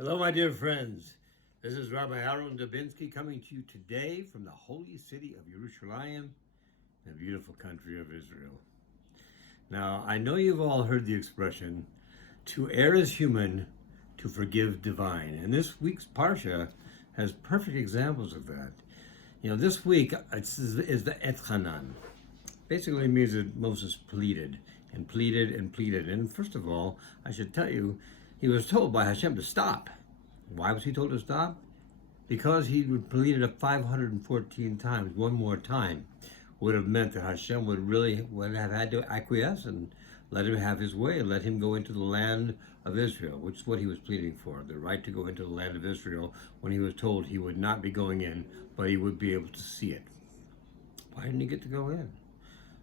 Hello, my dear friends. This is Rabbi Aharon Dobinsky coming to you today from the holy city of Yerushalayim, the beautiful country of Israel. Now, I know you've all heard the expression, to err is human, to forgive divine. And this week's Parsha has perfect examples of that. You know, this week is the Et Hanan. Basically it means that Moses pleaded and pleaded and pleaded. And first of all, I should tell you, he was told by Hashem to stop. Why was he told to stop? Because he pleaded it 514 times. One more time would have meant that Hashem would have had to acquiesce and let him have his way and let him go into the land of Israel, which is what he was pleading for, the right to go into the land of Israel when he was told he would not be going in, but he would be able to see it. Why didn't he get to go in?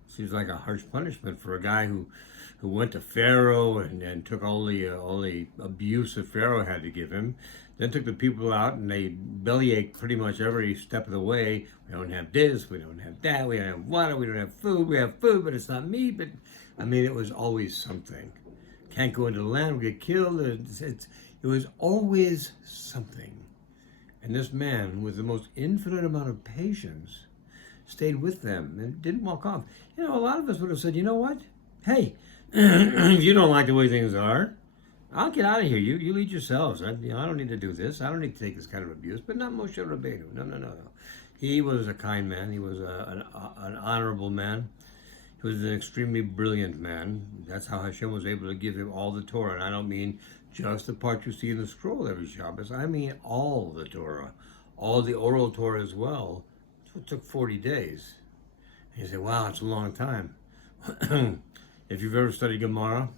Seems like a harsh punishment for a guy who went to Pharaoh and took all the abuse that Pharaoh had to give him, then took the people out and they bellyached pretty much every step of the way. We don't have this, we don't have that, we don't have water, we don't have food, we have food, but it's not meat. But I mean, it was always something. Can't go into the land, we get killed. It was always something. And this man, with the most infinite amount of patience, stayed with them and didn't walk off. You know, a lot of us would have said, you know what? Hey, if you don't like the way things are, I'll get out of here. You lead yourselves. I don't need to do this. I don't need to take this kind of abuse. But not Moshe Rabbeinu. No. He was a kind man. He was an honorable man. He was an extremely brilliant man. That's how Hashem was able to give him all the Torah. And I don't mean just the part you see in the scroll every Shabbos. I mean all the Torah, all the oral Torah as well. It took 40 days. And you say, wow, it's a long time. If you've ever studied Gemara,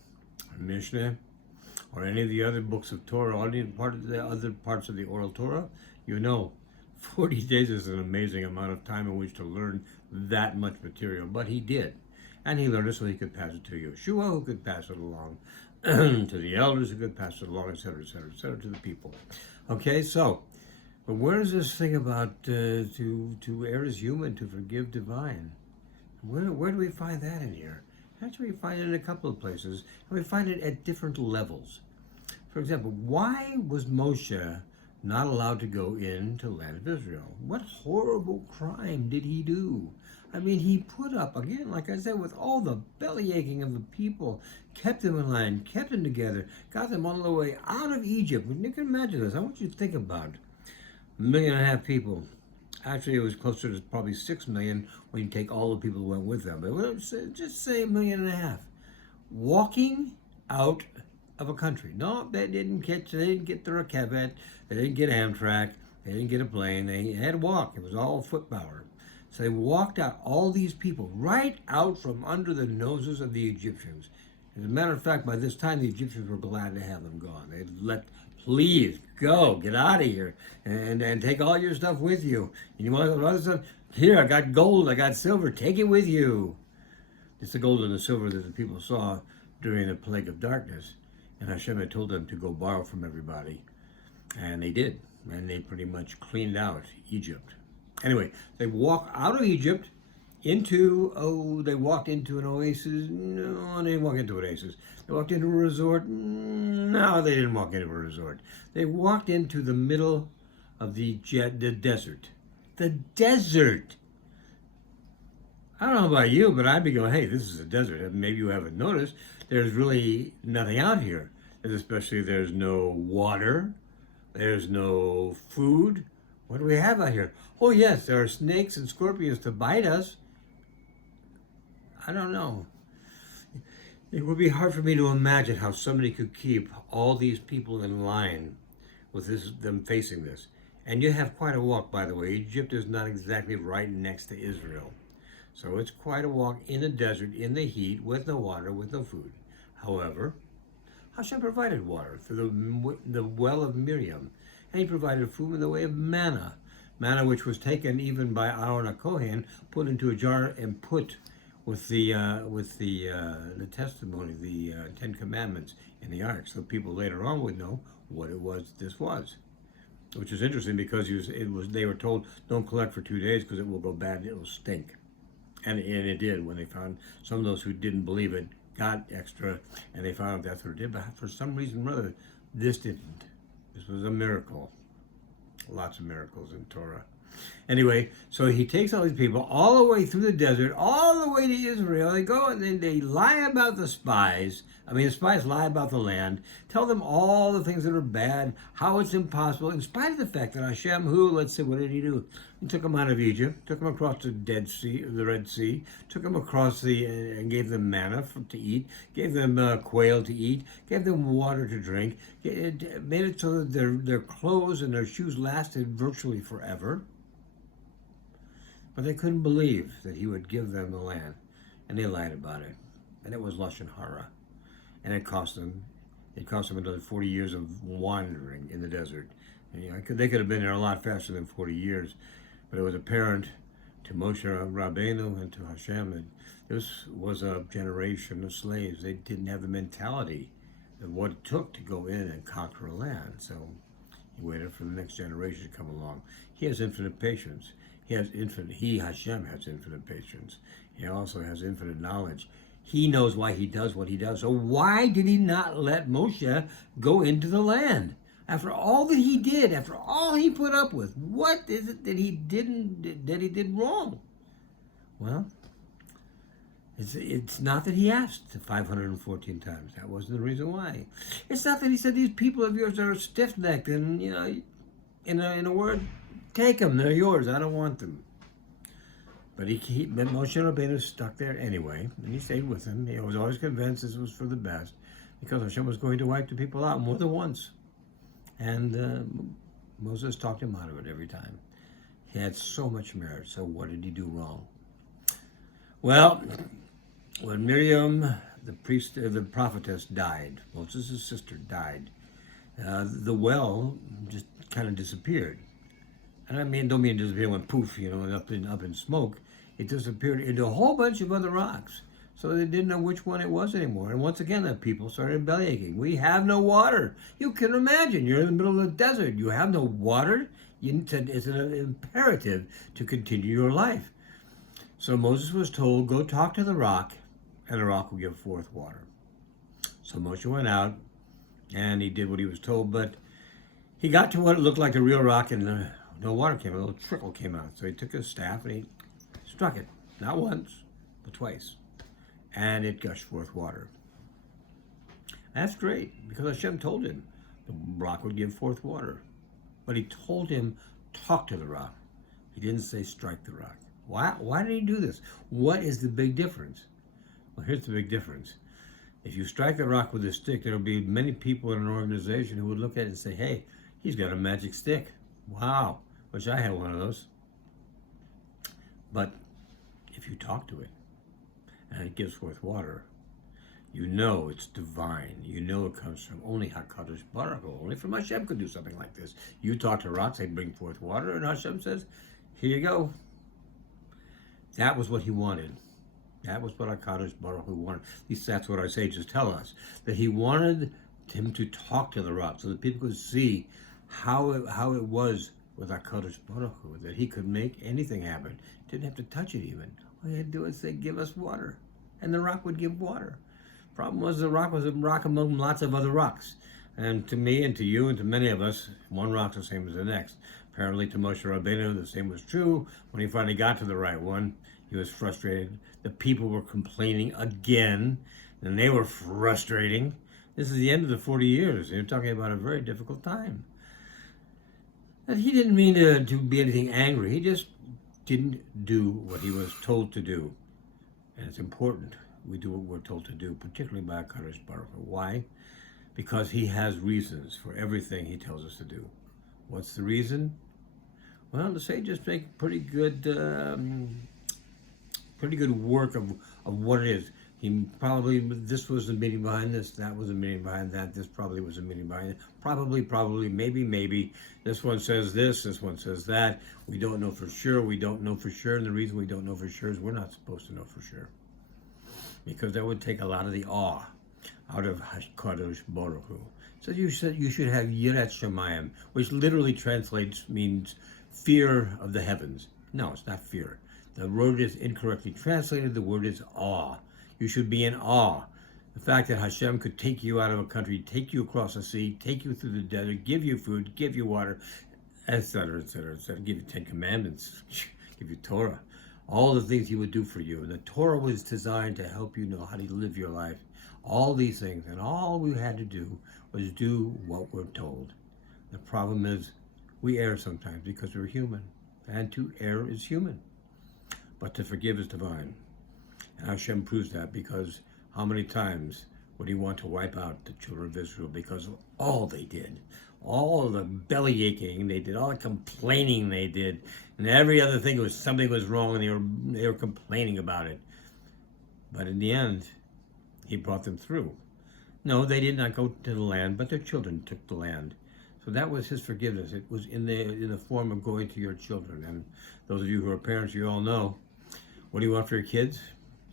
or Mishnah, or any of the other books of Torah, or any part of the other parts of the oral Torah, you know 40 days is an amazing amount of time in which to learn that much material. But he did. And he learned it so he could pass it to Yeshua, who could pass it along to the elders, who could pass it along, etc., to the people. Okay, so, but where is this thing about to err is human, to forgive divine? Where do we find that in here? Actually, we find it in a couple of places, and we find it at different levels. For example, why was Moshe not allowed to go into the land of Israel? What horrible crime did he do? I mean, he put up, again, like I said, with all the belly aching of the people, kept them in line, kept them together, got them all the way out of Egypt. You can imagine this. I want you to think about it. 1.5 million people. Actually, it was closer to probably 6 million when you take all the people who went with them. But just say 1.5 million. Walking out of a country. No, they didn't get the Rakevet, they didn't get Amtrak, they didn't get a plane, they had to walk. It was all foot power. So they walked out, all these people, right out from under the noses of the Egyptians. As a matter of fact, by this time, the Egyptians were glad to have them gone. They let, please, go, get out of here, and take all your stuff with you. You want other stuff? Here, I got gold, I got silver, take it with you. It's the gold and the silver that the people saw during the plague of darkness. And Hashem had told them to go borrow from everybody. And they did. And they pretty much cleaned out Egypt. Anyway, they walk out of Egypt they walked into an oasis. No, they didn't walk into an oasis. They walked into a resort. No, they didn't walk into a resort. They walked into the middle of the desert. The desert! I don't know about you, but I'd be going, hey, this is a desert. Maybe you haven't noticed. There's really nothing out here. Especially there's no water. There's no food. What do we have out here? Oh, yes, there are snakes and scorpions to bite us. I don't know. It would be hard for me to imagine how somebody could keep all these people in line with them facing this. And you have quite a walk, by the way. Egypt is not exactly right next to Israel. So it's quite a walk in the desert, in the heat, with no water, with no food. However, Hashem provided water through the well of Miriam. And he provided food in the way of manna. Manna which was taken even by Aharon a Kohen, put into a jar and put with the testimony, the 10 Commandments in the ark, so people later on would know what it was this was. Which is interesting because they were told, don't collect for 2 days because it will go bad, it will stink. And it did when they found some of those who didn't believe it got extra, and they found out that's what it did. But for some reason or other, this didn't. This was a miracle. Lots of miracles in Torah. Anyway, so he takes all these people all the way through the desert, all the way to Israel. They go and then they lie about the spies. I mean, the spies lie about the land, tell them all the things that are bad, how it's impossible, in spite of the fact that Hashem, who, let's say, what did he do? He took them out of Egypt, took them across the Red Sea, took them across and gave them manna to eat, gave them quail to eat, gave them water to drink, it made it so that their clothes and their shoes lasted virtually forever. But they couldn't believe that he would give them the land, and they lied about it. And it was Lashon Hara. And it cost them another 40 years of wandering in the desert. And, they could have been there a lot faster than 40 years, but it was apparent to Moshe Rabbeinu and to Hashem that this was a generation of slaves. They didn't have the mentality of what it took to go in and conquer a land. So he waited for the next generation to come along. He has infinite patience. Hashem has infinite patience. He also has infinite knowledge. He knows why he does what he does. So why did he not let Moshe go into the land? After all that he did, after all he put up with, what is it that he did wrong? Well, it's not that he asked 514 times. That wasn't the reason why. It's not that he said, these people of yours are stiff-necked and, in a word, take them, they're yours, I don't want them. But Moshe Rabbeinu stuck there anyway, and he stayed with him. He was always convinced this was for the best, because Hashem was going to wipe the people out more than once. And Moses talked him out of it every time. He had so much merit, so what did he do wrong? Well, when Miriam, the prophetess, died, Moses' sister died, the well just kind of disappeared. And don't mean disappear, went poof, and up in smoke. It disappeared into a whole bunch of other rocks. So they didn't know which one it was anymore. And once again, the people started bellyaching. We have no water. You can imagine, you're in the middle of the desert. You have no water. It's an imperative to continue your life. So Moses was told, go talk to the rock, and the rock will give forth water. So Moshe went out, and he did what he was told, but he got to what looked like a real rock, and no water came out. A little trickle came out. So he took his staff and he struck it. Not once, but twice. And it gushed forth water. That's great, because Hashem told him the rock would give forth water. But he told him, talk to the rock. He didn't say strike the rock. Why did he do this? What is the big difference? Well, here's the big difference. If you strike the rock with a stick, there will be many people in an organization who would look at it and say, hey, he's got a magic stick. Wow. Wish I had one of those. But if you talk to it and it gives forth water, you know it's divine. You know it comes from only HaKadosh Baruch Hu. Only from Hashem could do something like this. You talk to rocks, they bring forth water, and Hashem says, here you go. That was what he wanted. That was what HaKadosh Baruch Hu wanted. At least that's what our sages tell us. That he wanted him to talk to the rock so that people could see how it was with HaKadosh Baruch Hu, that he could make anything happen. Didn't have to touch it even. All he had to do is say, give us water. And the rock would give water. Problem was, the rock was a rock among lots of other rocks. And to me and to you and to many of us, one rock's the same as the next. Apparently to Moshe Rabbeinu, the same was true. When he finally got to the right one, he was frustrated. The people were complaining again, and they were frustrating. This is the end of the 40 years. You're talking about a very difficult time. And he didn't mean to be anything angry. He just didn't do what he was told to do. And it's important we do what we're told to do, particularly by HaKadosh Baruch Hu. Why? Because he has reasons for everything he tells us to do. What's the reason? Well, the sages make pretty good work of what it is. This was the meaning behind this, that was the meaning behind that, this probably was the meaning behind it, probably, maybe. This one says this one says that. We don't know for sure, and the reason we don't know for sure is we're not supposed to know for sure. Because that would take a lot of the awe out of HaKadosh Baruch Hu. So you should have Yirat Shamayim, which literally means fear of the heavens. No, it's not fear. The word is incorrectly translated. The word is awe. You should be in awe. The fact that Hashem could take you out of a country, take you across the sea, take you through the desert, give you food, give you water, etc., etc., etc., give you 10 commandments, give you Torah, all the things he would do for you. And the Torah was designed to help you know how to live your life. All these things, and all we had to do was do what we're told. The problem is we err sometimes because we're human, and to err is human, but to forgive is divine. And Hashem proves that, because how many times would he want to wipe out the children of Israel because of all they did, all the belly aching they did, all the complaining they did, and every other thing was something was wrong, and they were complaining about it. But in the end, he brought them through. No, they did not go to the land, but their children took the land. So that was his forgiveness. It was in the form of going to your children. And those of you who are parents, you all know, what do you want for your kids?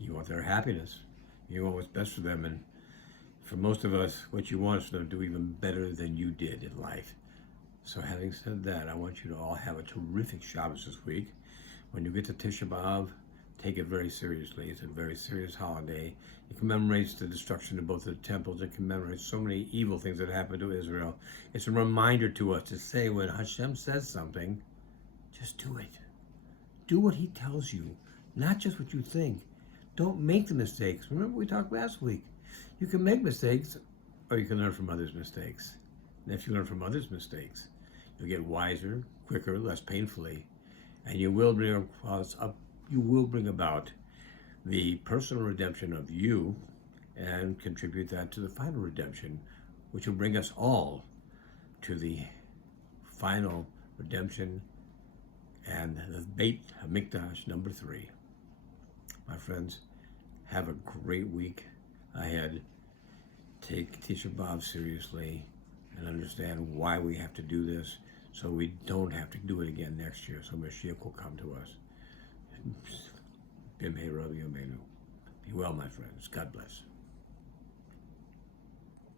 You want their happiness. You want what's best for them. And for most of us, what you want is for them to do even better than you did in life. So having said that, I want you to all have a terrific Shabbos this week. When you get to Tisha B'Av, take it very seriously. It's a very serious holiday. It commemorates the destruction of both the temples. It commemorates so many evil things that happened to Israel. It's a reminder to us to say, when Hashem says something, just do it. Do what he tells you, not just what you think. Don't make the mistakes. Remember we talked last week. You can make mistakes, or you can learn from others' mistakes. And if you learn from others' mistakes, you'll get wiser, quicker, less painfully, and you will bring about the personal redemption of you and contribute that to the final redemption, which will bring us all to the final redemption and the Beit HaMikdash number 3. My friends, have a great week ahead. Take Tisha B'Av seriously and understand why we have to do this, so we don't have to do it again next year, so Mashiach will come to us. Be well, my friends. God bless.